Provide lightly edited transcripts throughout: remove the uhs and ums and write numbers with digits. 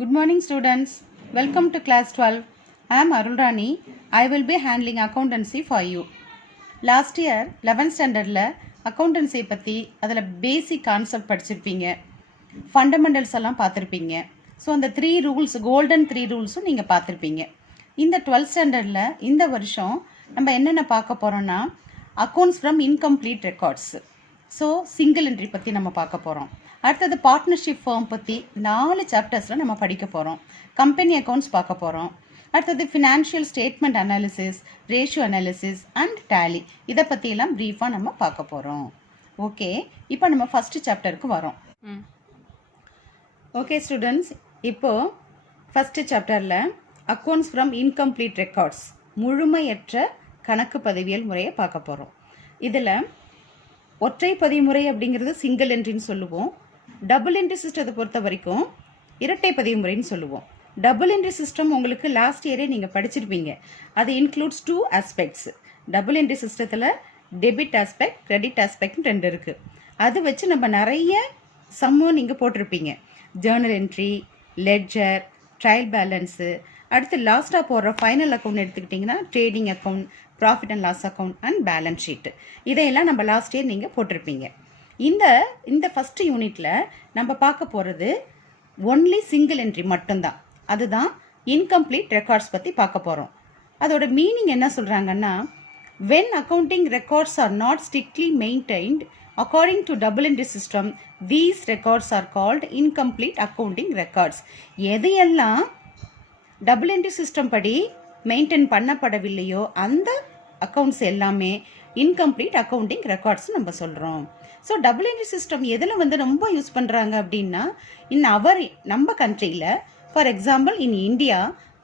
Good morning students. Welcome to class 12. I am Arulrani. I will be handling accountancy for you. Last year 11th standardல accountancy பற்றி அதில் basic concept படிச்சிருப்பீங்க, fundamentals எல்லாம் பார்த்துருப்பீங்க. So அந்த 3 rules, golden 3 ரூல்ஸும் நீங்கள் பார்த்துருப்பீங்க. இந்த 12th ஸ்டாண்டர்டில் இந்த வருஷம் நம்ம என்னென்ன பார்க்க போகிறோன்னா accounts from incomplete records. So single entry பற்றி நம்ம பார்க்க போகிறோம். அடுத்தது பார்ட்னர்ஷிப் ஃபார்ம் பற்றி 4 சாப்டர்ஸில் நம்ம படிக்க போகிறோம். கம்பெனி அக்கௌண்ட்ஸ் பார்க்க போகிறோம். அடுத்தது financial statement analysis, ratio analysis and Tally, இதை பற்றியெல்லாம் ப்ரீஃபாக நம்ம பார்க்க போகிறோம். ஓகே, இப்போ நம்ம ஃபஸ்ட்டு சாப்டருக்கு வரோம். ஓகே ஸ்டூடெண்ட்ஸ், இப்போது ஃபஸ்ட்டு சாப்டரில் அக்கௌண்ட்ஸ் ஃப்ரம் இன்கம்ப்ளீட் ரெக்கார்ட்ஸ், முழுமையற்ற கணக்கு பதிவியல் முறையை பார்க்க போகிறோம். இதில் ஒற்றை பதிவுமுறை அப்படிங்கிறது சிங்கிள் என்ட்ரின்னு சொல்லுவோம். டபுள் என்ட்ரி சிஸ்டத்தை பொறுத்த வரைக்கும் இரட்டை பதிவுமுறைன்னு சொல்லுவோம். டபுள் என்ட்ரி சிஸ்டம் உங்களுக்கு லாஸ்ட் இயரே நீங்கள் படிச்சிருப்பீங்க. அது இன்க்ளூட்ஸ் 2 ஆஸ்பெக்ட்ஸ். டபுள் என்ட்ரி சிஸ்டத்தில் டெபிட் ஆஸ்பெக்ட், கிரெடிட் ஆஸ்பெக்ட்னு 2 இருக்குது. அது வச்சு நம்ம நிறைய சம்மும் நீங்கள் போட்டிருப்பீங்க. Journal entry, ledger, trial balance, அடுத்து லாஸ்ட்டாக போடுற ஃபைனல் அக்கௌண்ட் எடுத்துக்கிட்டிங்கன்னா trading account, profit and loss account and balance sheet, இதையெல்லாம் நம்ம லாஸ்ட் இயர் நீங்கள் போட்டிருப்பீங்க. இந்த ஃபஸ்ட்டு யூனிட்டில் நம்ம பார்க்க போகிறது ஒன்லி சிங்கிள் என்ட்ரி மட்டும்தான். அதுதான் இன்கம்ப்ளீட் ரெக்கார்ட்ஸ் பற்றி பார்க்க போகிறோம். அதோட மீனிங் என்ன சொல்கிறாங்கன்னா, when accounting records are not strictly maintained according to double entry system, these records are called incomplete accounting records. எதையெல்லாம் டபுள் என்ட்ரி சிஸ்டம் படி மெயின்டைன் பண்ணப்படவில்லையோ அந்த அக்கௌண்ட்ஸ் எல்லாமே இன்கம்ப்ளீட் அக்கௌண்டிங் ரெக்கார்ட்ஸ் நம்ம சொல்கிறோம். ஸோ டபுள் என்ட்ரி சிஸ்டம் எதில் ரொம்ப use பண்ணுறாங்க அப்படின்னா, நம்ம கண்ட்ரியில், for example in India,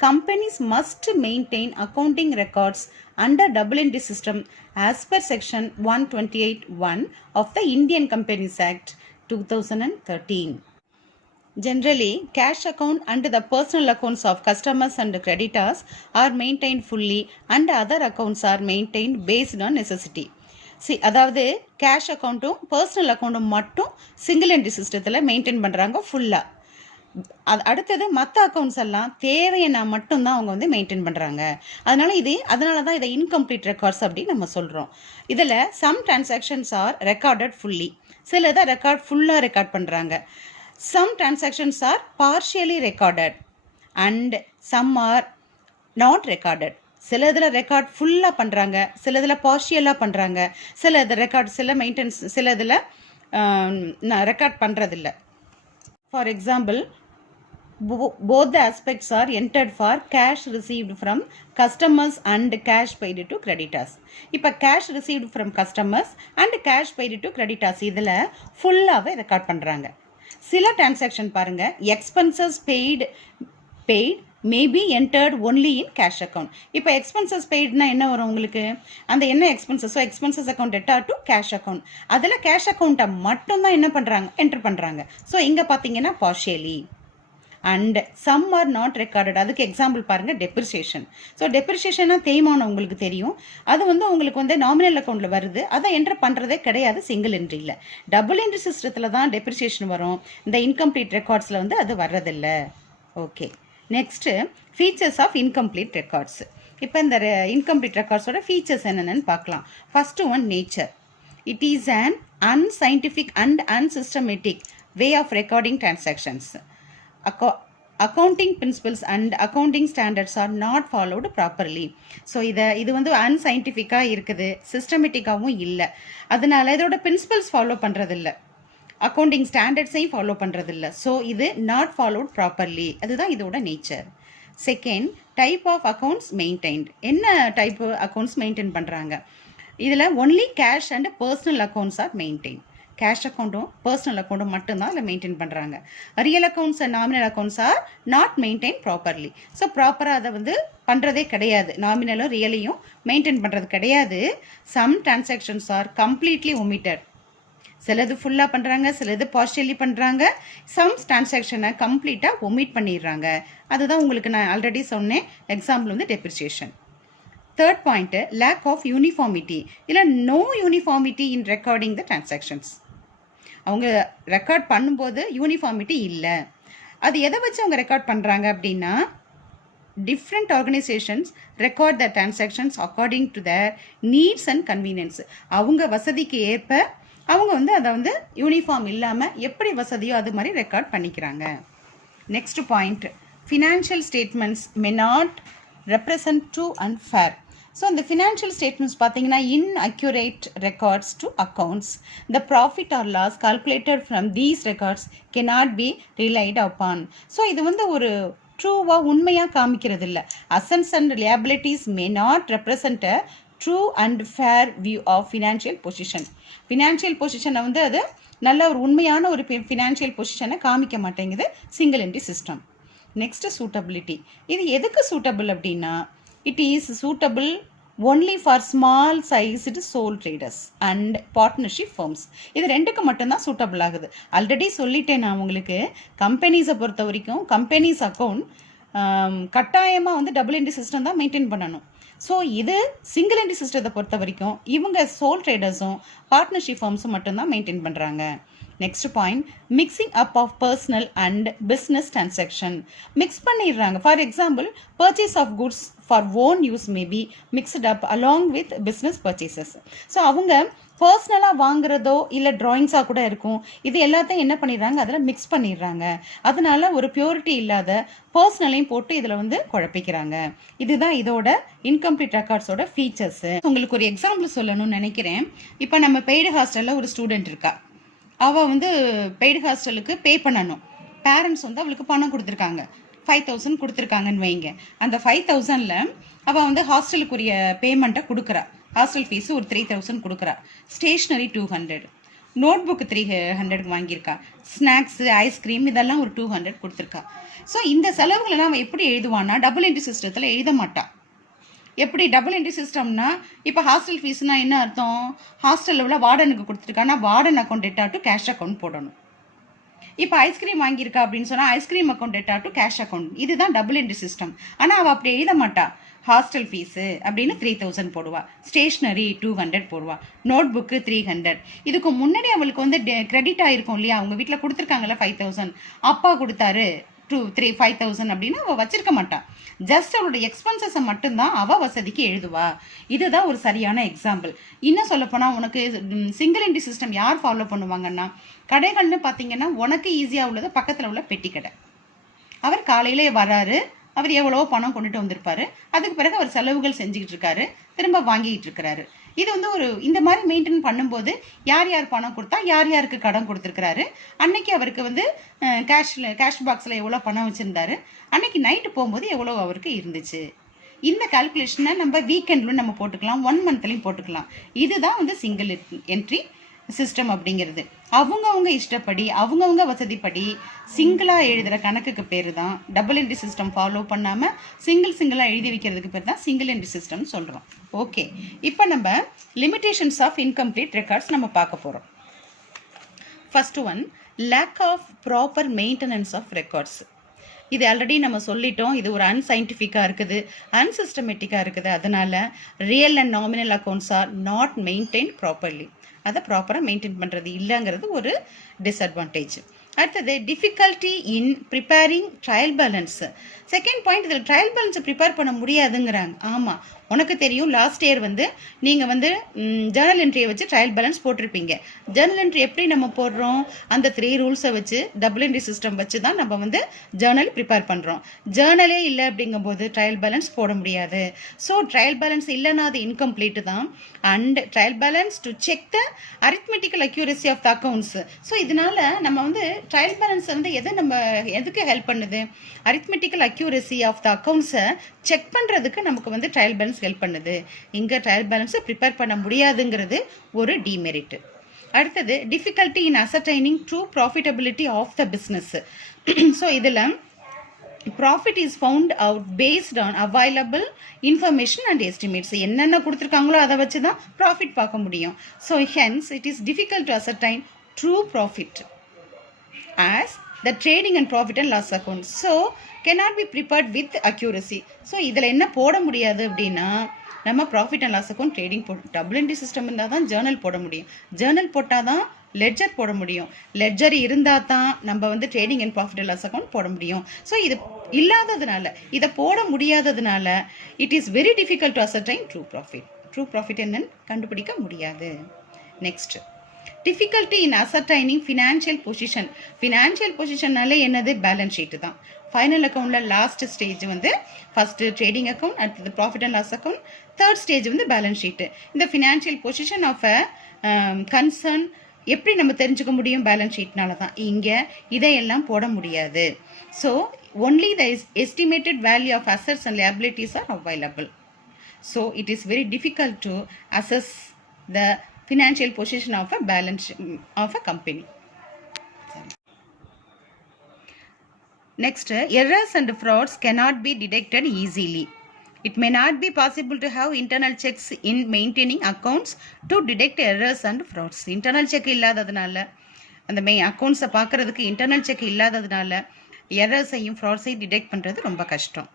companies must maintain accounting records under double entry system as per section 128(1) of the Indian companies act 2013. Generally, cash account and the personal accounts of customers and creditors are maintained fully and other accounts are maintained based on necessity. அதாவது cash அக்கௌண்ட்டும் personal அக்கௌண்ட்டும் மட்டும் single entry சிஸ்டத்தில் maintain பண்ணுறாங்க ஃபுல்லாக. அடுத்தது மற்ற accounts எல்லாம் தேவையான மட்டும்தான் அவங்க மெயின்டைன் பண்ணுறாங்க. அதனால தான் இதை இன்கம்ப்ளீட் ரெக்கார்ட்ஸ் அப்படின்னு நம்ம சொல்கிறோம். இதில் some transactions are recorded fully, சில இதை ஃபுல்லாக ரெக்கார்ட் பண்ணுறாங்க. Some transactions are partially recorded and some are not recorded. சில இதில் ரெக்கார்ட் ஃபுல்லாக பண்ணுறாங்க, சில இதில் பார்ஷியலாக பண்ணுறாங்க, சில இதில் ரெக்கார்ட், சில மெயின்டெனன்ஸ், சில இதில் ரெக்கார்ட் பண்ணுறதில்ல. For example, both the aspects are entered for cash received from customers and cash paid to creditors. இப்போ cash received from customers and cash paid to creditors இதில் ஃபுல்லாகவே ரெக்கார்ட் பண்ணுறாங்க. சில டிரான்சாக்ஷன் பாருங்க, expenses paid may be entered only in cash account. இப்போ expenses பெய்டுனா என்ன வரும் உங்களுக்கு, அந்த என்ன எக்ஸ்பென்சஸோ expenses account debtor to cash account, அதில் கேஷ் அக்கௌண்ட்டை மட்டும்தான் என்ன பண்ணுறாங்க, என்டர் பண்ணுறாங்க. ஸோ இங்கே பார்த்தீங்கன்னா partially. And some are not recorded. அதுக்கு எக்ஸாம்பிள் பாருங்கள், டெப்ரிசியேஷன். ஸோ டெப்ரிசியேஷனாக தேய்மானம் உங்களுக்கு தெரியும். அது உங்களுக்கு நாமினல் அக்கௌண்ட்டில் வருது, அதை என்டர் பண்ணுறதே கிடையாது சிங்கிள் என்ட்ரியில். டபுள் என்ட்ரி சிஸ்டத்தில் தான் டெப்ரிசியேஷன் வரும், இந்த இன்கம்ப்ளீட் ரெக்கார்ட்ஸில் அது வர்றதில்லை. Okay, next features of incomplete records. இப்போ இந்த இன்கம்ப்ளீட் ரெக்கார்ட்ஸோட ஃபீச்சர்ஸ் என்னென்னு பார்க்கலாம். First one, nature. It is an unscientific and unsystematic way of recording transactions. Accounting principles and accounting standards are not followed properly. So இது அன்சைன்டிஃபிக்காக இருக்குது, சிஸ்டமேட்டிக்காகவும் இல்லை. அதனால இதோட பிரின்சிபல்ஸ் ஃபாலோ பண்ணுறதில்ல, அக்கௌண்டிங் ஸ்டாண்டர்ட்ஸையும் ஃபாலோ பண்ணுறதில்ல. ஸோ இது நாட் ஃபாலோட் ப்ராப்பர்லி, அதுதான் இதோட nature. Second, type of accounts maintained. என்ன டைப் அக்கௌண்ட்ஸ் மெயின்டைன் பண்ணுறாங்க, இதில் only cash and personal accounts are maintain. Cash அக்கௌண்ட்டும் பர்சனல் அக்கௌண்ட்டும் மட்டும்தான் அதில் மெயின்டைன் பண்ணுறாங்க. Real accounts and nominal accounts are not maintain properly. So ப்ராப்பராக அதை பண்ணுறதே கிடையாது, நாமினலும் ரியலையும் மெயின்டைன் பண்ணுறது கிடையாது. Some transactions are completely omitted. சிலது ஃபுல்லாக பண்ணுறாங்க, சிலது பார்ஷியலி பண்ணுறாங்க. சம் டிரான்சாக்ஷனை கம்ப்ளீட்டாக ஒமிட் பண்ணிடுறாங்க. அதுதான் உங்களுக்கு நான் ஆல்ரெடி சொன்னேன், example depreciation. Third point, lack of uniformity. இல்லை no uniformity in recording the transactions. அவங்க ரெக்கார்ட் பண்ணும்போது யூனிஃபார்மிட்டி இல்லை. அது எதை வச்சு அவங்க ரெக்கார்ட் பண்ணுறாங்க அப்படின்னா, different organizations record their transactions according to their needs and convenience. அவங்க வசதிக்கு ஏற்ப அவங்க வந்து அதை வந்து யூனிஃபார்ம் இல்லாமல் எப்படி வசதியோ அது மாதிரி ரெக்கார்ட் பண்ணிக்கிறாங்க. Next point, financial statements may not represent true and fair. So இந்த ஃபினான்ஷியல் ஸ்டேட்மெண்ட்ஸ் பார்த்தீங்கன்னா inaccurate records to accounts. The profit or loss calculated from these records cannot be relied upon. So இது வந்து ஒரு ட்ரூவாக உண்மையாக காமிக்கிறது இல்லை. Assets and liabilities may not represent a true and fair view of financial position. Financial பொசிஷனை வந்து அது நல்ல ஒரு உண்மையான ஒரு ஃபினான்ஷியல் பொசிஷனை காமிக்க மாட்டேங்குது single entry system. Next suitability. இது எதுக்கு சூட்டபிள் அப்படின்னா, it is suitable only for small sized sole traders and partnership firms. இது ரெண்டுக்கு மட்டும்தான் சூட்டபிள் ஆகுது. ஆல்ரெடி சொல்லிட்டேன் நான் உங்களுக்கு, கம்பெனிஸை பொறுத்த வரைக்கும் கம்பெனிஸ் அக்கௌண்ட் கட்டாயமாக வந்து டபுள் என்ட்ரி சிஸ்டம் தான் மெயின்டைன் பண்ணணும். ஸோ இது சிங்கிள் என்ட்ரி சிஸ்டத்தை பொறுத்த வரைக்கும் இவங்க சோல் ட்ரேடர்ஸும் பார்ட்னர்ஷிப் ஃபர்ம்ஸும் மட்டும்தான் மெயின்டைன் பண்ணுறாங்க. Next point, mixing up of personal and business transaction. Mix பண்ணிடுறாங்க. For example, purchase of goods for own use may be mixed up along with business purchases. So அவங்க பர்சனலாக வாங்குறதோ இல்லை ட்ராயிங்ஸாக கூட இருக்கும். இது எல்லாத்தையும் என்ன பண்ணிடுறாங்க, அதில் மிக்ஸ் பண்ணிடுறாங்க. அதனால ஒரு பியூரிட்டி இல்லாத பர்சனலையும் போட்டு இதில் வந்து குழப்பிக்கிறாங்க. இதுதான் இதோட இன்கம்ப்ளீட் ரெக்கார்ட்ஸோட ஃபீச்சர்ஸு. உங்களுக்கு ஒரு எக்ஸாம்பிள் சொல்லணும்னு நினைக்கிறேன். இப்போ நம்ம பெய்டு ஹாஸ்டலில் ஒரு ஸ்டூடெண்ட் இருக்கா. அவள் வந்து பெய்டு ஹாஸ்டலுக்கு பே பண்ணணும். பேரண்ட்ஸ் வந்து அவளுக்கு பணம் கொடுத்துருக்காங்க, 5,000 கொடுத்துருக்காங்கன்னு வைங்க. அந்த 5,000ல் அவள் வந்து ஹாஸ்டலுக்குரிய பேமெண்ட்டை கொடுக்குறா. ஹாஸ்டல் ஃபீஸு ஒரு 3,000 கொடுக்குறா. ஸ்டேஷ்னரி 200, நோட் புக்கு 300 வாங்கியிருக்கா. ஸ்நாக்ஸு, ஐஸ்கிரீம் இதெல்லாம் ஒரு 200 கொடுத்துருக்கா. ஸோ இந்த செலவுகளெல்லாம் அவள் எப்படி எழுதுவான்னா, டபுள் என்ட்ரி சிஸ்டத்தில் எழுத மாட்டாள். எப்படி டபுள் என்ட்ரி சிஸ்டம்னா, இப்போ ஹாஸ்டல் ஃபீஸ்னால் என்ன அர்த்தம், ஹாஸ்டலில் உள்ள வார்டனுக்கு கொடுத்துருக்கான்னா warden account debtor to cash account போடணும். இப்போ ஐஸ்கிரீம் வாங்கியிருக்கா அப்படின்னு சொன்னால் ice cream account debtor to cash account. இதுதான் டபுள் என்ட்ரி சிஸ்டம். ஆனால் அவள் அப்படி எழுத மாட்டா. ஹாஸ்டல் ஃபீஸு அப்படின்னு 3,000 போடுவா, ஸ்டேஷ்னரி 200 போடுவா, நோட் புக்கு 300. இதுக்கு முன்னாடி அவளுக்கு வந்து கிரெடிட் ஆகிருக்கும் இல்லையா, அவங்க வீட்டில் கொடுத்துருக்காங்கல்ல 5,000, அப்பா கொடுத்தாரு 5,000 அப்படின்னு அவள் வச்சிருக்க மாட்டான். ஜஸ்ட் அவளோட எக்ஸ்பென்சஸை மட்டும்தான் அவள் வசதிக்கு எழுதுவா. இதுதான் ஒரு சரியான எக்ஸாம்பிள். இன்னும் சொல்லப்போனால், உனக்கு சிங்கிள் என்ட்ரி சிஸ்டம் யார் ஃபாலோ பண்ணுவாங்கன்னா, கடைகள்னு பார்த்தீங்கன்னா உனக்கு ஈஸியாக உள்ளது பக்கத்தில் உள்ள பெட்டி கடை. அவர் காலையிலே வராரு, அவர் எவ்வளோ பணம் கொண்டுட்டு வந்திருப்பாரு, அதுக்கு பிறகு அவர் செலவுகள் செஞ்சுக்கிட்டு இருக்காரு, திரும்ப வாங்கிக்கிட்டு இருக்கிறாரு. இது வந்து ஒரு இந்த மாதிரி மெயின்டைன் பண்ணும்போது யார் யார் பணம் கொடுத்தா, யார் யாருக்கு கடன் கொடுத்துருக்கிறாரு, அன்னைக்கு அவருக்கு வந்து கேஷ் பாக்ஸில் எவ்வளோ பணம் வச்சுருந்தாரு, அன்னைக்கு நைட்டு போகும்போது எவ்வளோ அவருக்கு இருந்துச்சு. இந்த கால்குலேஷனை நம்ம வீக்கெண்ட்லும் நம்ம போட்டுக்கலாம், 1 மந்த்லையும் போட்டுக்கலாம். இதுதான் வந்து சிங்கிள் என்ட்ரி சிஸ்டம் அப்படிங்கிறது. அவங்கவுங்க இஷ்டப்படி அவங்கவுங்க வசதிப்படி சிங்கிளாக எழுதுகிற கணக்குக்கு பேர் தான் டபுள் என்ட்ரி சிஸ்டம். ஃபாலோ பண்ணாமல் சிங்கிளாக எழுதி வைக்கிறதுக்கு பேர் தான் சிங்கிள் என்ட்ரி சிஸ்டம்னு சொல்கிறோம். ஓகே, இப்போ நம்ம லிமிடேஷன்ஸ் ஆஃப் இன்கம்ப்ளீட் ரெக்கார்ட்ஸ் நம்ம பார்க்க போகிறோம். First one, lack of proper maintenance of records. இது ஆல்ரெடி நம்ம சொல்லிட்டோம், இது ஒரு அன்சைன்டிஃபிக்காக இருக்குது, அன்சிஸ்டமேட்டிக்காக இருக்குது. அதனால் real and nominal accounts are not maintain properly. அதை ப்ராப்பராக மெயின்டைன் பண்ணுறது இல்லைங்கிறது ஒரு டிஸ்அட்வான்டேஜ். அடுத்தது, difficulty in preparing trial balance. Second point, இதில் ட்ரையல் பேலன்ஸை ப்ரிப்பேர் பண்ண முடியாதுங்கிறாங்க. ஆமாம், உனக்கு தெரியும், லாஸ்ட் இயர் வந்து நீங்கள் வந்து ஜேர்னல் என்ட்ரியை வச்சு ட்ரையல் பேலன்ஸ் போட்டிருப்பீங்க. ஜேர்னல் என்ட்ரி எப்படி நம்ம போடுறோம், அந்த 3 ரூல்ஸை வச்சு டபுள் என்ட்ரி சிஸ்டம் வச்சு தான் நம்ம வந்து ஜேர்னல் ப்ரிப்பேர் பண்ணுறோம். ஜேர்னலே இல்லை அப்படிங்கும்போது ட்ரையல் பேலன்ஸ் போட முடியாது. ஸோ ட்ரையல் பேலன்ஸ் இல்லைன்னா அது இன்கம்ப்ளீட்டு தான். And trial balance to check the arithmetical accuracy of the accounts. So இதனால் நம்ம வந்து ட்ரையல் பேலன்ஸ் வந்து எதுக்கு ஹெல்ப் பண்ணுது, அரித்மெட்டிக்கல் அக்யூரசி ஆஃப் த அக்கௌண்ட்ஸை செக் பண்ணுறதுக்கு நமக்கு வந்து ட்ரையல் பேலன்ஸ் ஹெல்ப் பண்ணுது. இங்கே ட்ரையல் பேலன்ஸை ப்ரிப்பேர் பண்ண முடியாதுங்கிறது ஒரு டிமெரிட். அடுத்தது, difficulty in ascertaining true profitability of the business. So இதில் profit is found out based on available information and estimates. என்னென்ன கொடுத்துருக்காங்களோ அதை வச்சு தான் ப்ராஃபிட் பார்க்க முடியும். So hence it is difficult to ascertain true profit as the trading and profit and loss accounts, so cannot be prepared with accuracy. So இதில் என்ன போட முடியாது அப்படின்னா, நம்ம profit and loss account trading double entry system இருந்தால் தான் Journal போட முடியும். ஜேர்னல் போட்டால் தான் லெட்ஜர் போட முடியும். லெட்ஜர் இருந்தால் தான் நம்ம வந்து trading and profit and loss account போட முடியும். ஸோ இது இல்லாததுனால, இதை போட முடியாததுனால it is very difficult to ascertain true profit. True profit என்னன்னு கண்டுபிடிக்க முடியாது. Next, difficulty in ascertaining financial position. Financial பொசிஷன்னாலே என்னது? பேலன்ஸ் ஷீட்டு தான். ஃபைனல் அக்கௌண்ட்டில் லாஸ்ட் ஸ்டேஜ் வந்து ஃபஸ்ட்டு ட்ரேடிங் அக்கௌண்ட், அடுத்தது profit and loss account, third stage வந்து பேலன்ஸ் ஷீட்டு. இந்த financial position of a concern எப்படி நம்ம தெரிஞ்சுக்க முடியும்? பேலன்ஸ் ஷீட்னால தான். இங்கே இதையெல்லாம் போட முடியாது. So only the estimated value of assets and liabilities are available. So it is very difficult to assess the financial position of a balance of a company. Next, errors and frauds cannot be detected easily. It may not be possible to have internal checks in maintaining accounts to detect errors and frauds. Internal check இல்லாததுனால, அந்த அக்கௌண்ட்ஸை பார்க்கறதுக்கு internal check இல்லாததுனால எரர்ஸையும் ஃப்ராட்ஸையும் detect பண்ணுறது ரொம்ப கஷ்டம்.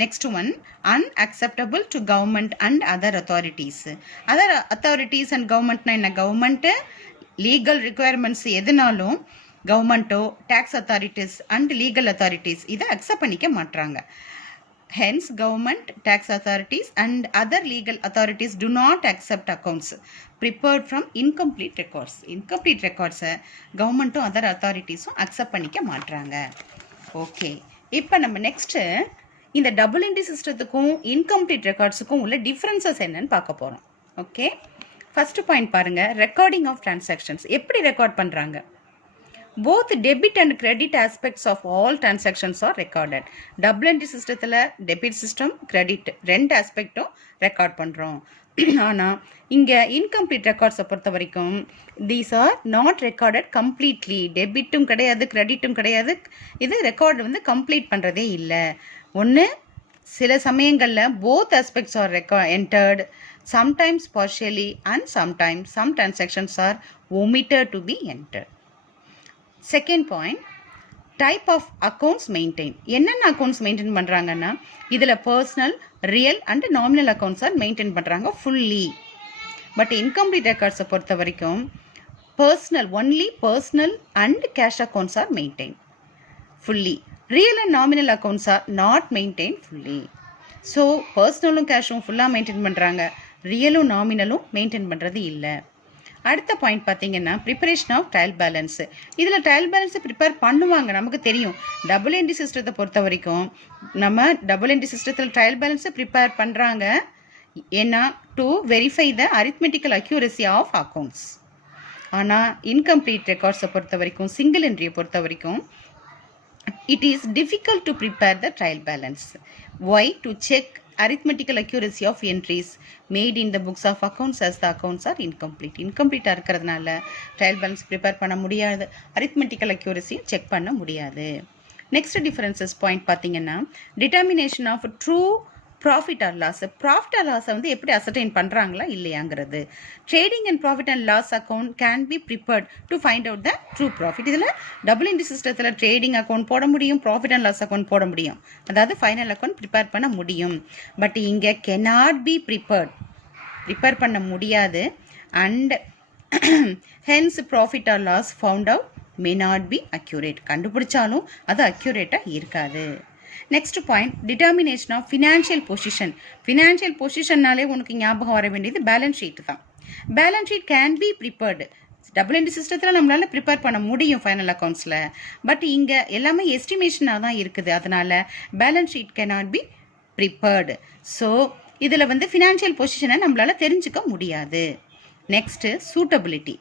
Next one, unacceptable to government and other authorities. Other authorities and government na enna? Government legal requirements எதுனாலும் கவர்மெண்ட்டோ tax authorities and legal authorities இதை அக்செப்ட் பண்ணிக்க மாட்டாங்க. Hence, government, tax authorities and other legal authorities do not accept accounts prepared from incomplete records. Incomplete records governmentum other authoritiesum accept பண்ணிக்க மாட்டாங்க. Okay, இப்போ நம்ம next இந்த டபுள் என்ட்ரி சிஸ்டத்துக்கும் incomplete ரெக்கார்ட்ஸுக்கும் உள்ள டிஃப்ரென்சஸ் என்னன்னு பார்க்க போகிறோம். ஓகே, ஃபஸ்ட்டு பாயிண்ட் பாருங்கள், ரெக்கார்டிங் ஆஃப் டிரான்சாக்ஷன்ஸ் எப்படி ரெக்கார்ட் பண்ணுறாங்க. Both debit and credit aspects of all transactions are recorded. Double entry சிஸ்டத்தில் டெபிட் சிஸ்டம், கிரெடிட் ரெண்டு ஆஸ்பெக்டும் ரெக்கார்ட் பண்ணுறோம். ஆனால் இங்கே இன்கம்ப்ளீட் ரெக்கார்ட்ஸை பொறுத்த வரைக்கும் these are not recorded completely. டெபிட்டும் கிடையாது, கிரெடிட்டும் கிடையாது. இது ரெக்கார்டு வந்து கம்ப்ளீட் பண்ணுறதே இல்லை. ஒன்று, சில சமயங்களில் both aspects R entered, sometimes partially and sometimes some transactions are omitted to be entered. Second point, type of accounts maintained. என்னென்ன அக்கௌண்ட்ஸ் மெயின்டைன் பண்ணுறாங்கன்னா இதில் personal, real and nominal accounts are maintain பண்ணுறாங்க fully. But incomplete ரெக்கார்ட்ஸை பொறுத்த வரைக்கும் personal, only personal and cash accounts are maintain fully. Real and nominal accounts are not maintained fully. So, personalum cashum ஃபுல்லாக maintain பண்ணுறாங்க, ரியலும் நாமினலும் maintain பண்ணுறது இல்லை. அடுத்த பாயிண்ட் பார்த்தீங்கன்னா ப்ரிப்பரேஷன் ஆஃப் ட்ரையல் பேலன்ஸ். இதில் ட்ரையல் பேலன்ஸை ப்ரிப்பேர் பண்ணுவாங்க, நமக்கு தெரியும். டபுள் என்ட்ரி சிஸ்டத்தை பொறுத்த வரைக்கும் நம்ம டபுள் என்ட்ரி சிஸ்டத்தில் ட்ரையல் பேலன்ஸை ப்ரிப்பேர் பண்ணுறாங்க. ஏன்னா to verify the arithmetical accuracy of accounts. ஆனால் இன்கம்ப்ளீட் ரெக்கார்ட்ஸை பொறுத்த வரைக்கும், சிங்கிள் என்ட்ரியை பொறுத்த வரைக்கும் it is difficult to prepare the trial balance. Why? To check arithmetical accuracy of entries made in the books of accounts as the accounts are incomplete. Incomplete இருக்கிறதுனால trial balance prepare பண்ண முடியாது, arithmetical accuracy check பண்ண முடியாது. Next differences point பார்த்தீங்கன்னா determination of true profit or loss. Profit or லாஸை வந்து எப்படி ascertain பண்ணுறாங்களா இல்லையாங்கிறது. Trading and profit and loss account can be prepared to find out the true profit. இதில் டபுள் என்ட்ரி சிஸ்டத்தில் ட்ரேடிங் அக்கௌண்ட் போட முடியும், ப்ராஃபிட் அண்ட் லாஸ் அக்கௌண்ட் போட முடியும், அதாவது ஃபைனல் அக்கௌண்ட் ப்ரிப்பேர் பண்ண முடியும். பட் இங்கே cannot be ப்ரிப்பேர் பண்ண முடியாது. And hence profit or loss found out may not be accurate. கண்டுபிடிச்சாலும் அது அக்யூரேட்டாக இருக்காது. Next point, determination of financial position. Financial பொசிஷன்னாலே உனக்கு ஞாபகம் வர வேண்டியது பேலன்ஸ் ஷீட் தான். Balance sheet can be prepared. Double entry சிஸ்டத்தில் நம்மளால் ப்ரிப்பேர் பண்ண முடியும் ஃபைனல் அக்கௌண்ட்ஸில். பட் இங்கே எல்லாமே எஸ்டிமேஷனாக தான் இருக்குது, அதனால் balance sheet cannot be prepared. So இதில் வந்து ஃபினான்ஷியல் பொசிஷனை நம்மளால் தெரிஞ்சுக்க முடியாது. Next suitability.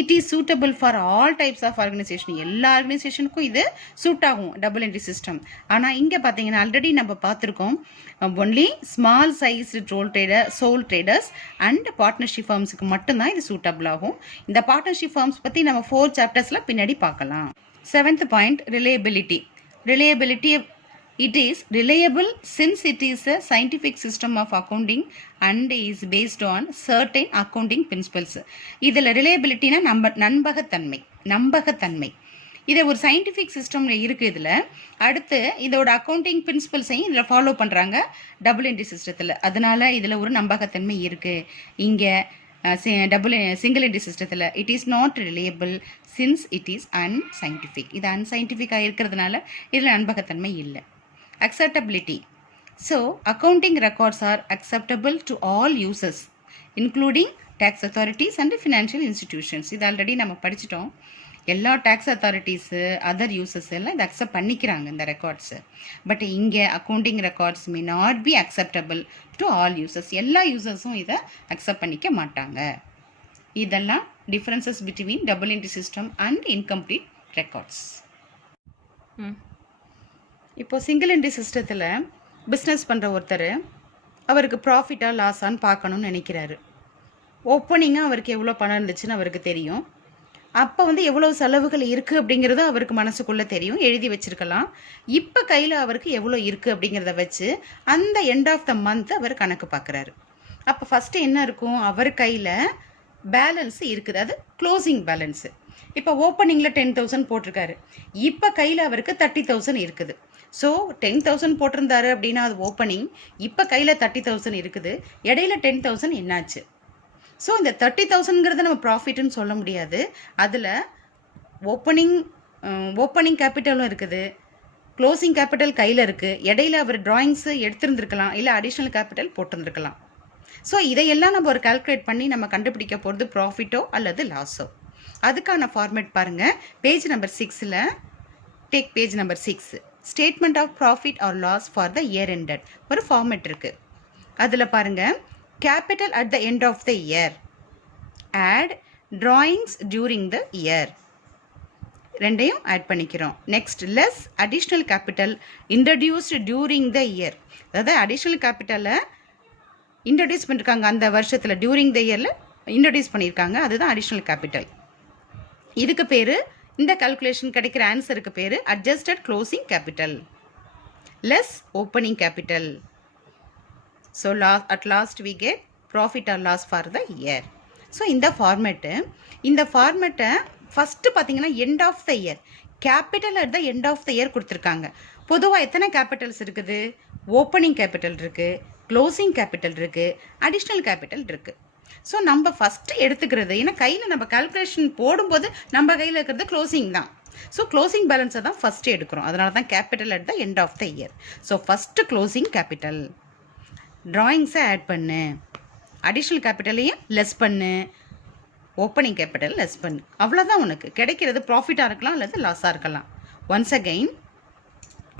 It is suitable for all types of organisation. எல்லா ஆர்கனைசேஷனுக்கும் இது சூட் ஆகும் டபுள் என்ட்ரி சிஸ்டம். ஆனால் இங்கே பார்த்தீங்கன்னா ஆல்ரெடி நம்ம பார்த்துருக்கோம், only small size sole traders and partnership ஃபார்ம்ஸுக்கு மட்டும்தான் இது சூட்டபிள் ஆகும். இந்த பார்ட்னர்ஷிப் ஃபார்ம்ஸ் பற்றி நம்ம 4 சாப்டர்ஸில் பின்னாடி பார்க்கலாம். 7th point, reliability. It is reliable since it is a scientific system of accounting and is based on certain accounting principles. இதில் ரிலையபிலிட்டினா நம்பகத்தன்மை. இதை ஒரு சயின்டிஃபிக் சிஸ்டமில் இருக்குது. இதில் அடுத்து இதோட அக்கௌண்டிங் பிரின்சிபல்ஸையும் இதில் ஃபாலோ பண்ணுறாங்க டபுள் என்ட்ரி சிஸ்டத்தில். அதனால் இதில் ஒரு நம்பகத்தன்மை இருக்குது. இங்கே சிங்கிள் என்ட்ரி சிஸ்டத்தில் it is not reliable since it is unscientific. இது அன்சைன்டிஃபிக்காக இருக்கிறதுனால இதில் நம்பகத்தன்மை இல்லை. Acceptability. So accounting records are acceptable to all users including tax authorities and financial institutions. இது ஆல்ரெடி நம்ம படிச்சிட்டோம். எல்லா டேக்ஸ் அத்தாரிட்டிஸு அதர் யூசர்ஸ் எல்லாம் இதை அக்செப்ட் பண்ணிக்கிறாங்க இந்த ரெக்கார்ட்ஸு. பட் இங்கே accounting records May not B acceptable to all users. எல்லா யூசர்ஸும் இதை அக்செப்ட் பண்ணிக்க மாட்டாங்க. இதெல்லாம் differences between double entry system and incomplete records. இப்போ சிங்கிள் என்ட்ரி சிஸ்டத்தில் பிஸ்னஸ் பண்ணுற ஒருத்தர் அவருக்கு ப்ராஃபிட்டாக லாஸான்னு பார்க்கணுன்னு நினைக்கிறாரு. ஓப்பனிங்காக அவருக்கு எவ்வளோ பணம் இருந்துச்சுன்னு அவருக்கு தெரியும். அப்போ எவ்வளோ செலவுகள் இருக்குது அப்படிங்கிறது அவருக்கு மனசுக்குள்ளே தெரியும், எழுதி வச்சுருக்கலாம். இப்போ கையில் அவருக்கு எவ்வளோ இருக்குது அப்படிங்கிறத வச்சு அந்த எண்ட் ஆஃப் த மந்த் அவர் கணக்கு பார்க்குறாரு. அப்போ ஃபஸ்ட்டு என்ன இருக்கும், அவர் கையில் பேலன்ஸ் இருக்குது, அது க்ளோசிங் பேலன்ஸு. இப்போ ஓப்பனிங்கில் 10,000 போட்டிருக்காரு, இப்போ கையில் அவருக்கு 30,000 இருக்குது. ஸோ 10,000 போட்டிருந்தாரு அப்படின்னா அது ஓப்பனிங், இப்போ கையில் 30,000 இருக்குது, இடையில 10,000 என்னாச்சு? ஸோ இந்த 30,000ங்கிறத நம்ம ப்ராஃபிட்னு சொல்ல முடியாது. அதில் ஓப்பனிங் கேபிட்டலும் இருக்குது, க்ளோசிங் கேபிட்டல் கையில் இருக்குது, இடையில அவர் ட்ராயிங்ஸு எடுத்துருந்துருக்கலாம், இல்லை அடிஷ்னல் கேபிட்டல் போட்டிருந்துருக்கலாம். ஸோ இதையெல்லாம் நம்ம ஒரு கால்குலேட் பண்ணி நம்ம கண்டுபிடிக்க போகிறது ப்ராஃபிட்டோ அல்லது லாஸோ. அதுக்கான ஃபார்மேட் பாருங்கள். பேஜ் நம்பர் 6ல் take page number 6 statement of profit or loss for the year ended ஒரு ஃபார்மேட் இருக்குது. அதில் பாருங்கள், capital at the end of the year, add drawings during the year, ரெண்டையும் ஆட் பண்ணிக்கிறோம். Next less additional capital introduced during the year. அதாவது additional கேபிட்டலை introduce பண்ணியிருக்காங்க அந்த வருஷத்தில், டியூரிங் த இயரில் இன்ட்ரடியூஸ் பண்ணியிருக்காங்க, அதுதான் அடிஷ்னல் கேபிட்டல். இதுக்கு பேர், இந்த கால்குலேஷன் கிடைக்கிற ஆன்சருக்கு பேர் adjusted closing capital less opening capital. So at last we get profit or loss for the year. So இந்த ஃபார்மேட்டை ஃபஸ்ட்டு பார்த்தீங்கன்னா end of the year, capital at the end of the year கொடுத்துருக்காங்க. பொதுவாக எத்தனை capitals இருக்குது? Opening capital இருக்குது, closing capital இருக்குது, additional capital இருக்குது. ஸோ நம்ம ஃபஸ்ட்டு எடுத்துக்கிறது, ஏன்னா கையில் நம்ம கால்குலேஷன் போடும்போது நம்ம கையில் இருக்கிறது க்ளோசிங் தான். ஸோ க்ளோசிங் பேலன்ஸை தான் ஃபஸ்ட்டு எடுக்கிறோம். அதனால தான் capital at the end of the year. So first closing capital, ட்ராயிங்ஸை ஆட் பண்ணு, அடிஷ்னல் கேபிட்டலையும் லெஸ் பண்ணு, ஓப்பனிங் கேபிட்டல் லெஸ் பண்ணு. அவ்வளோதான் உனக்கு கிடைக்கிறது. ப்ராஃபிட்டாக இருக்கலாம் அல்லது லாஸாக இருக்கலாம். ஒன்ஸ் அகெயின்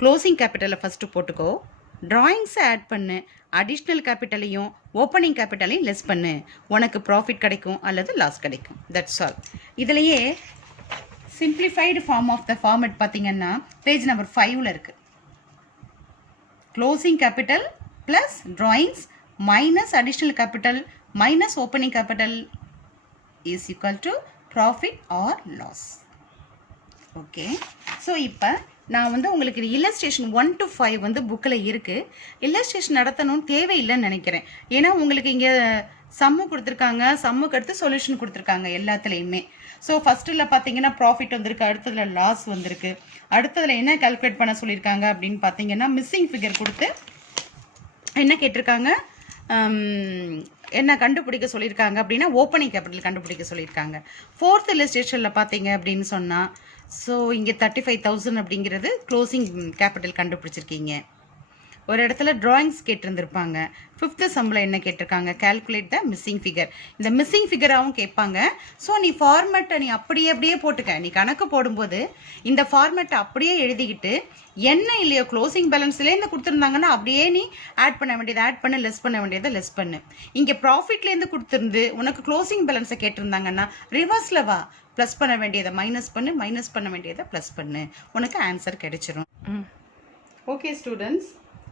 க்ளோசிங் கேபிட்டலை ஃபஸ்ட்டு போட்டுக்கோ, ட்ராயிங்ஸை ஆட் பண்ணு, அடிஷ்னல் கேபிட்டலையும் ஓப்பனிங் கேபிட்டலையும் லெஸ் பண்ணு, உனக்கு ப்ராஃபிட் கிடைக்கும் அல்லது லாஸ் கிடைக்கும். That's all. இதுலேயே simplified form of the format பார்த்தீங்கன்னா பேஜ் நம்பர் 5ல் இருக்குது. Closing capital plus drawings minus additional capital minus opening capital is equal to profit or loss. Okay. So இப்போ நான் உங்களுக்கு illustration 1 to 5 புக்கில் இருக்குது. illustration நடத்தணும்னு தேவையில்லைன்னு நினைக்கிறேன். ஏன்னா உங்களுக்கு இங்கே சம்மு கொடுத்துருக்காங்க, சம்முக்கு அடுத்து சொல்யூஷன் கொடுத்துருக்காங்க எல்லாத்துலேயுமே. ஸோ ஃபஸ்ட்டில் பார்த்தீங்கன்னா ப்ராஃபிட் வந்திருக்கு, அடுத்ததில் லாஸ் வந்திருக்கு, அடுத்ததில் என்ன கால்குலேட் பண்ண சொல்லியிருக்காங்க அப்படின்னு பார்த்தீங்கன்னா மிஸ்ஸிங் ஃபிகர் கொடுத்து என்ன கேட்டிருக்காங்க, என்ன கண்டுபிடிக்க சொல்லியிருக்காங்க அப்படின்னா ஓப்பனிங் கேபிட்டல் கண்டுபிடிக்க சொல்லியிருக்காங்க. 4th இல்லஸ்ட்ரேஷனில் பார்த்தீங்க அப்படின்னு சொன்னால், ஸோ இங்கே 35,000 அப்படிங்கிறது க்ளோசிங் கேபிட்டல் கண்டுபிடிச்சிருக்கீங்க. ஒரு இடத்துல ட்ராயிங்ஸ் கேட்டிருந்துருப்பாங்க. 5th சம்மில் என்ன கேட்டிருக்காங்க, கால்குலேட் த மிஸ்ஸிங் ஃபிகர். இந்த மிஸ்ஸிங் ஃபிகராகவும் கேட்பாங்க. ஸோ நீ ஃபார்மேட்டை நீ அப்படியே போட்டுக்க. நீ கணக்கு போடும்போது இந்த ஃபார்மேட்டை அப்படியே எழுதிக்கிட்டு என்ன இல்லையோ க்ளோசிங் பேலன்ஸ்லேருந்து கொடுத்துருந்தாங்கன்னா அப்படியே நீ ஆட் பண்ண வேண்டியதை ஆட் பண்ணு, லெஸ் பண்ண வேண்டியதை லெஸ் பண்ணு. இங்கே ப்ராஃபிட்லேருந்து கொடுத்துருந்து உனக்கு க்ளோசிங் பேலன்ஸை கேட்டிருந்தாங்கன்னா ரிவர்ஸில் வா, ப்ளஸ் பண்ண வேண்டியதை மைனஸ் பண்ணு, மைனஸ் பண்ண வேண்டியதை ப்ளஸ் பண்ணு, உனக்கு ஆன்சர் கிடைச்சிரும். ஓகே ஸ்டூடெண்ட்ஸ்,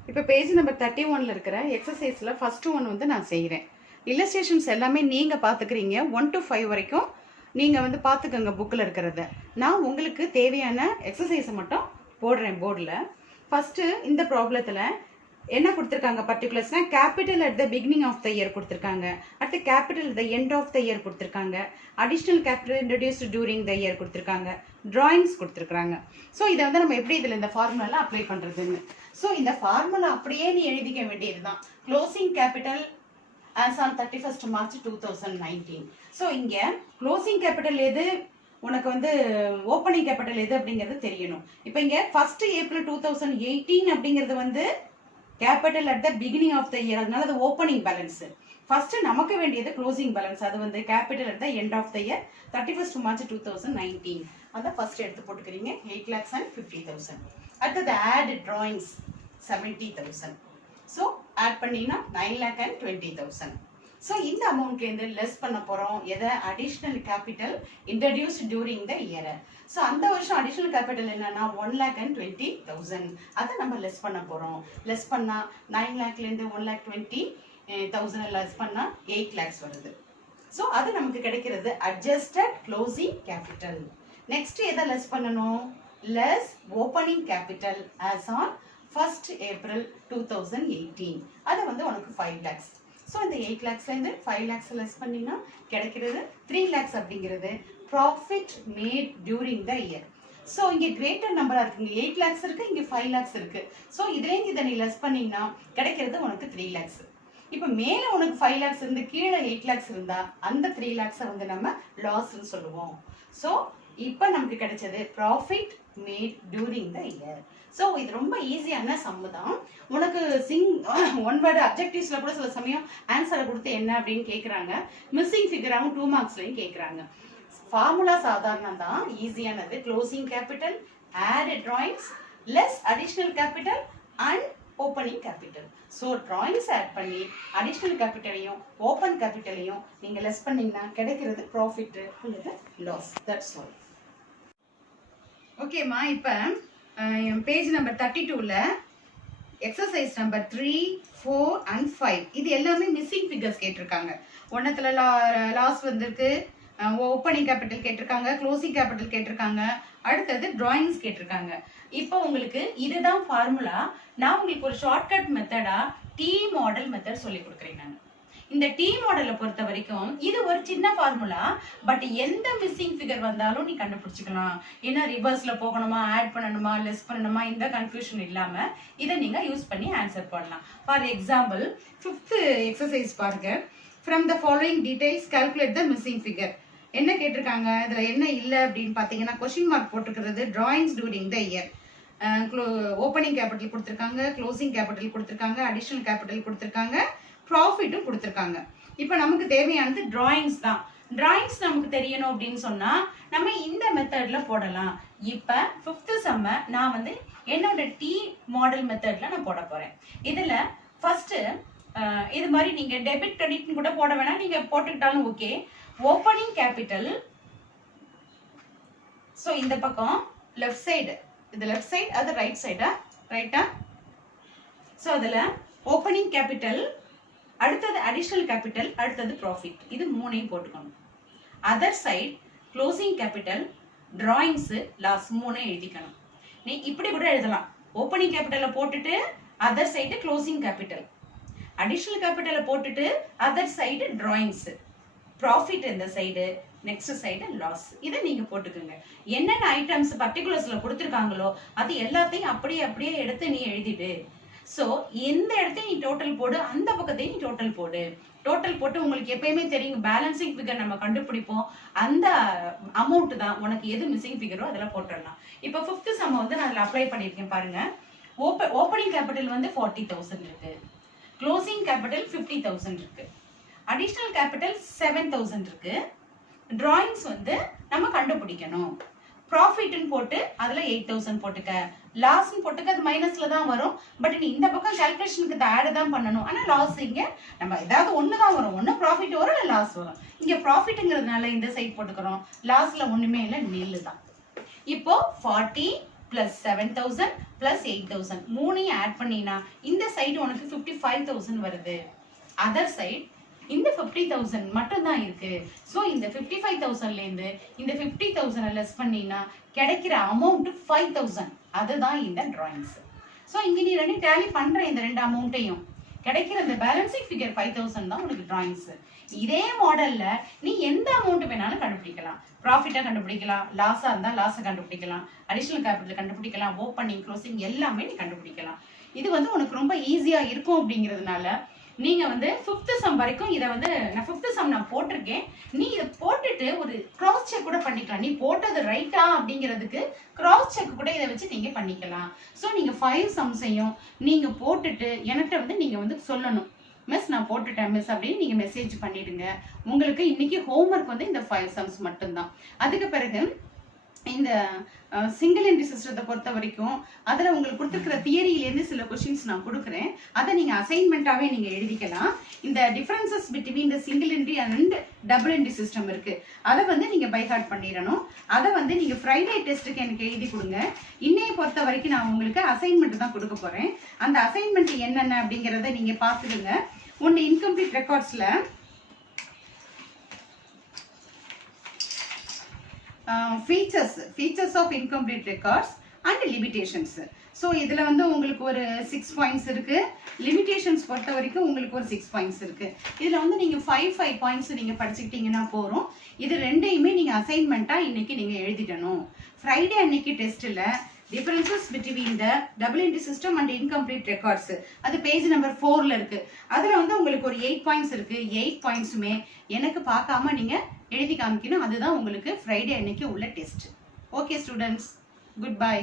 இப்போ பேஜ் நம்பர் 31ல் இருக்கிற எக்ஸசைஸில் ஃபஸ்ட்டு ஒன் நான் செய்கிறேன். இல்லஸ்ட்ரேஷன்ஸ் எல்லாமே நீங்கள் பார்த்துக்கிறீங்க. 1 to 5 வரைக்கும் நீங்கள் பார்த்துக்கோங்க புக்கில் இருக்கிறத. நான் உங்களுக்கு தேவையான எக்ஸசைஸை மட்டும் போடுறேன் போர்டில். ஃபஸ்ட்டு இந்த ப்ராப்ளத்தில் என்ன கொடுத்துருக்காங்க பர்டிகுலர்ஸ்னால், capital at the beginning of the year கொடுத்துருக்காங்க, அடுத்து capital at the end of the year கொடுத்துருக்காங்க, additional capital introduced during the year கொடுத்துருக்காங்க, ட்ராயிங்ஸ் கொடுத்துருக்காங்க. ஸோ இதை நம்ம எப்படி இதில் இந்த ஃபார்முலாலாம் அப்ளை பண்ணுறதுன்னு. ஸோ இந்த ஃபார்முலா அப்படியே நீ எழுதிக்க வேண்டியது தான். Closing capital as on 31st March 2019. So இங்கே க்ளோசிங் கேபிட்டல் எது, உனக்கு வந்து ஓப்பனிங் கேபிட்டல் எது அப்படிங்கிறது தெரியணும். இப்போ இங்கே 1st April 2018 அப்படிங்கிறது வந்து capital at the beginning of the year, அதனால அது ஓப்பனிங் பேலன்ஸ். ஃபர்ஸ்ட் நமக்கு வேண்டியது க்ளோசிங் பேலன்ஸ், அது வந்து capital at the end of the year 31st March 2019. அதை ஃபர்ஸ்ட் எடுத்து போட்டுக்கிறீங்க 8,50,000. அடுத்தது ஆட் drawings 70,000. ஸோ ஆட் பண்ணினா 9,20,000. ஸோ இந்த அமௌண்ட்லேருந்து லெஸ் பண்ண போகிறோம் எதை, additional capital introduce during the year. So அந்த வருஷம் அடிஷ்னல் கேபிட்டல் என்னன்னா 1,20,000. அதை நம்ம லெஸ் பண்ண போகிறோம். லெஸ் பண்ணால் 9 lakhலேருந்து 1,20,000 லெஸ் பண்ணால் 8 lakhs வருது. ஸோ அது நமக்கு கிடைக்கிறது அட்ஜஸ்டட் க்ளோசிங் கேபிட்டல். நெக்ஸ்ட் எதை லெஸ் பண்ணணும், less opening capital as on 1st April 2018. அது வந்து உனக்கு 5 lakhs. ஸோ இந்த 8 lakhsலேருந்து 5 lakhs லெஸ் பண்ணினா கிடைக்கிறது 3 lakhs அப்படிங்கிறது profit made during the year. So இங்கே கிரேட்டர் நம்பராக இருக்குங்க, 8 lakhs இருக்குது, இங்கே 5 lakhs இருக்குது. ஸோ இதுலேருந்து இதை நீ லெஸ் பண்ணினா கிடைக்கிறது உனக்கு 3 lakhs. இப்போ மேலே உனக்கு 5 lakhs இருந்து கீழே 8 lakhs இருந்தால் அந்த 3 lakhs வந்து நம்ம லாஸ்ன்னு சொல்லுவோம். ஸோ இப்போ நமக்கு கிடைச்சது profit made during the year. So இது ரொம்ப ஈஸியான சம்மு தான். உனக்கு ஒன் வேர்டு அப்ஜெக்டிவ்ஸில் கூட சில சமயம் ஆன்சரை கொடுத்து என்ன அப்படின்னு கேட்குறாங்க. மிஸ்ஸிங் ஃபிகராகவும் 2 marksலையும் கேட்குறாங்க. ஃபார்முலா சாதாரணம் தான், ஈஸியானது. Closing capital, add drawings, less additional capital and opening capital. So drawings add பண்ணி அடிஷ்னல் கேபிட்டலையும் ஓப்பன் கேபிட்டலையும் நீங்கள் லெஸ் பண்ணிங்கன்னா கிடைக்கிறது ப்ராஃபிட் அல்லது லாஸ். That's all. ஓகேம்மா, இப்போ பேஜ் நம்பர் 32ல் எக்ஸசைஸ் நம்பர் 3, 4 and 5 இது எல்லாமே மிஸ்ஸிங் ஃபிகர்ஸ் கேட்டிருக்காங்க. ஒன்றத்தில் லாஸ் வந்திருக்கு, ஓப்பனிங் கேபிட்டல் கேட்டிருக்காங்க, க்ளோசிங் கேபிட்டல் கேட்டிருக்காங்க, அடுத்தது drawings கேட்டிருக்காங்க. இப்போ உங்களுக்கு இதுதான் ஃபார்முலா. நான் உங்களுக்கு ஒரு ஷார்ட்கட் மெத்தடா டி மாடல் மெத்தட் சொல்லி கொடுக்குறேன். நான் இந்த டி மாடலை பொறுத்த வரைக்கும் இது ஒரு சின்ன ஃபார்முலா, பட் எந்த மிஸ்ஸிங் ஃபிகர் வந்தாலும் நீ கண்டுபிடிச்சிக்கலாம். ஏன்னா ரிவர்ஸ்ல போகணுமா, ஆட் பண்ணணுமா, லெஸ் பண்ணணுமா, இந்த கன்ஃபியூஷன் இல்லாம இதை நீங்க யூஸ் பண்ணி ஆன்சர் பண்ணலாம். ஃபார் எக்ஸாம்பிள் 5th எக்ஸசைஸ் பாருங்க. From the following details calculate the missing figure. என்ன கேட்டிருக்காங்க, இதில் என்ன இல்லை அப்படின்னு பார்த்தீங்கன்னா கொஸ்டின் மார்க் போட்டுக்கிறது drawings during the year. Opening capital கொடுத்துருக்காங்க, க்ளோசிங் கேபிட்டல் கொடுத்துருக்காங்க, அடிஷ்னல் கேபிட்டல் கொடுத்துருக்காங்க, ப்ராஃபிட்டும் கொடுத்துருக்காங்க. இப்போ நமக்கு தேவையானது drawings தான். drawings நமக்கு தெரியணும் அப்படின்னு சொன்னால் நம்ம இந்த மெத்தடில் போடலாம். இப்போ 5th சம்மை நான் வந்து என்னோட டி மாடல் மெத்தடில் நான் போட போகிறேன். இதில் ஃபஸ்ட்டு இது மாதிரி நீங்கள் டெபிட் கிரெடிட்னு கூட போட வேணாம், நீங்கள் போட்டுக்கிட்டாலும் ஓகே. ஓப்பனிங் கேபிட்டல், ஸோ இந்த பக்கம் லெஃப்ட் சைடு, இது லெஃப்ட் சைடு, அது ரைட் சைடா, ரைட்டா? ஸோ அதில் ஓப்பனிங் கேபிட்டல், அடுத்தது அடிஷ்னல் கேபிட்டல், அடுத்தது ப்ராஃபிட், இது 3ஐயும் போட்டுக்கணும். Other side closing capital, drawings, loss 3ஐயும் எழுதிக்கணும். நீ இப்படி கூட எழுதலாம். ஓப்பனிங் கேபிட்டலை போட்டுட்டு other side closing capital, additional கேபிட்டலை போட்டுட்டு அதர் சைடு டிராயிங்ஸு, ப்ராஃபிட் இந்த சைடு, நெக்ஸ்ட் சைடு லாஸ். இதை நீங்க போட்டுக்கோங்க. என்னென்ன ஐட்டம்ஸ் பர்டிகுலர்ஸ்ல கொடுத்துருக்காங்களோ அது எல்லாத்தையும் அப்படியே எடுத்து நீ எழுதிடு. ஸோ எந்த இடத்தையும் நீ டோட்டல் போடு, அந்த பக்கத்தையும் நீ டோட்டல் போடு. டோட்டல் போட்டு உங்களுக்கு எப்பயுமே தெரியும் பேலன்சிங் ஃபிகர் நம்ம கண்டுபிடிப்போம், அந்த அமௌண்ட் தான் உனக்கு எது மிஸ்ஸிங் ஃபிகரோ அதெல்லாம் போட்டுடலாம். இப்போ 5th சம் வந்து நான் அதில் அப்ளை பண்ணியிருக்கேன் பாருங்க. ஓப்பனிங் கேபிட்டல் வந்து 40,000 இருக்கு, க்ளோசிங் கேபிட்டல் 50,000 இருக்கு, அடிஷ்னல் கேபிட்டல் 7,000 இருக்கு, டிராயிங்ஸ் வந்து நம்ம கண்டுபிடிக்கணும். ப்ராஃபிட்னு போட்டு அதில் 8,000 போட்டுக்க, லாஸ்ன்னு போட்டுக்க, அது மைனஸ்ல தான் வரும். பட் நீ இந்த பக்கம் கால்குலேஷனுக்கு இதை ஆட் தான் பண்ணணும். ஆனால் லாஸ் இங்கே நம்ம ஏதாவது ஒன்று தான் வரும், ஒன்று ப்ராஃபிட் வரும் இல்லை லாஸ் வரும். இங்கே ப்ராஃபிட்டுங்கிறதுனால இந்த சைட் போட்டுக்கிறோம், லாஸ்ல ஒன்றுமே இல்லை, நெல்லு தான். இப்போ 40 + 7,000 + 8,000 மூணையும் ஆட் பண்ணினா இந்த சைடு உனக்கு 55,000 வருது. அதர் சைடு இந்த 50,000 மட்டும் தான் இருக்கு. ஸோ இந்த 55,000லேருந்து இந்த 50,000 லெஸ் பண்ணினா கிடைக்கிற அமௌண்ட் 5,000. அதுதான் இந்த டிராயிங்ஸ். ஸோ இங்கே நீ ரெண்டு டேலி பண்ற இந்த ரெண்டு அமௌண்ட்டையும் கிடைக்கிற இந்த பேலன்சிங் ஃபிகர் 5,000 தான் உனக்கு டிராயிங்ஸ். இதே மாடல்ல நீ எந்த அமௌண்ட் வேணாலும் கண்டுபிடிக்கலாம். ப்ராஃபிட்டா கண்டுபிடிக்கலாம், லாஸா இருந்தா லாஸை கண்டுபிடிக்கலாம், அடிஷனல் கேபிட்டல் கண்டுபிடிக்கலாம், ஓப்பனிங் க்ளோசிங் எல்லாமே நீ கண்டுபிடிக்கலாம். இது வந்து உனக்கு ரொம்ப ஈஸியா இருக்கும் அப்படிங்கிறதுனால நீங்க வந்து 5th சம் வரைக்கும் இதை வந்து நான் 5th சம் நான் போட்டிருக்கேன். நீ இதை போட்டுட்டு ஒரு கிராஸ் செக் கூட பண்ணிக்கலாம். நீ போட்டது ரைட்டா அப்படிங்கிறதுக்கு கிராஸ் செக் கூட இதை வச்சு நீங்க பண்ணிக்கலாம். ஸோ நீங்க 5 சம்ஸையும் நீங்க போட்டுட்டு என்கிட்ட வந்து நீங்க வந்து சொல்லணும், மிஸ் நான் போட்டுட்டேன் மிஸ் அப்படின்னு நீங்க மெசேஜ் பண்ணிடுங்க. உங்களுக்கு இன்னைக்கு ஹோம்ஒர்க் வந்து இந்த 5 சம்ஸ் மட்டும்தான். அதுக்கு பிறகு இந்த சிங்கிள் என்ட்ரி சிஸ்டத்தை பொறுத்த வரைக்கும் அதில் உங்களுக்கு கொடுத்துருக்கிற தியரியிலேருந்து சில கொஷின்ஸ் நான் கொடுக்குறேன். அதை நீங்கள் அசைன்மெண்ட்டாகவே நீங்கள் எழுதிக்கலாம். இந்த டிஃப்ரென்சஸ் பிட்வீன் இந்த single entry and double entry system இருக்குது, அதை வந்து நீங்கள் பைஹார்ட் பண்ணிடணும். அதை வந்து நீங்கள் ஃப்ரைடே டெஸ்ட்டுக்கு எனக்கு எழுதி கொடுங்க. இன்னையை பொறுத்த வரைக்கும் நான் உங்களுக்கு அசைன்மெண்ட் தான் கொடுக்க போகிறேன். அந்த அசைன்மெண்ட் என்னென்ன அப்படிங்கிறத நீங்கள் பார்த்துடுங்க. ஒன்று இன்கம்ப்ளீட் ரெக்கார்ட்ஸில் features of incomplete records and limitations. So இதில் வந்து உங்களுக்கு ஒரு 6 பாயிண்ட்ஸ் இருக்குது. லிமிடேஷன்ஸ் பொறுத்த வரைக்கும் உங்களுக்கு ஒரு 6 பாயிண்ட்ஸ் இருக்குது. இதில் வந்து நீங்கள் 5 பாயிண்ட்ஸ் நீங்கள் படிச்சுக்கிட்டீங்கன்னா போகிறோம். இது ரெண்டையுமே நீங்கள் அசைன்மெண்ட்டாக இன்றைக்கி நீங்கள் எழுதிடணும். ஃப்ரைடே அன்னைக்கு டெஸ்ட்டில் differences between the double entry system and incomplete records, அது பேஜ் நம்பர் 4ல் இருக்குது. அதில் வந்து உங்களுக்கு ஒரு 8 பாயிண்ட்ஸ் இருக்குது. 8 பாயிண்ட்ஸுமே எனக்கு பார்க்காம நீங்கள் எழுதி காமிக்கணும். அதுதான் உங்களுக்கு ஃப்ரைடே அன்னைக்கு உள்ள test. Okay students, good bye.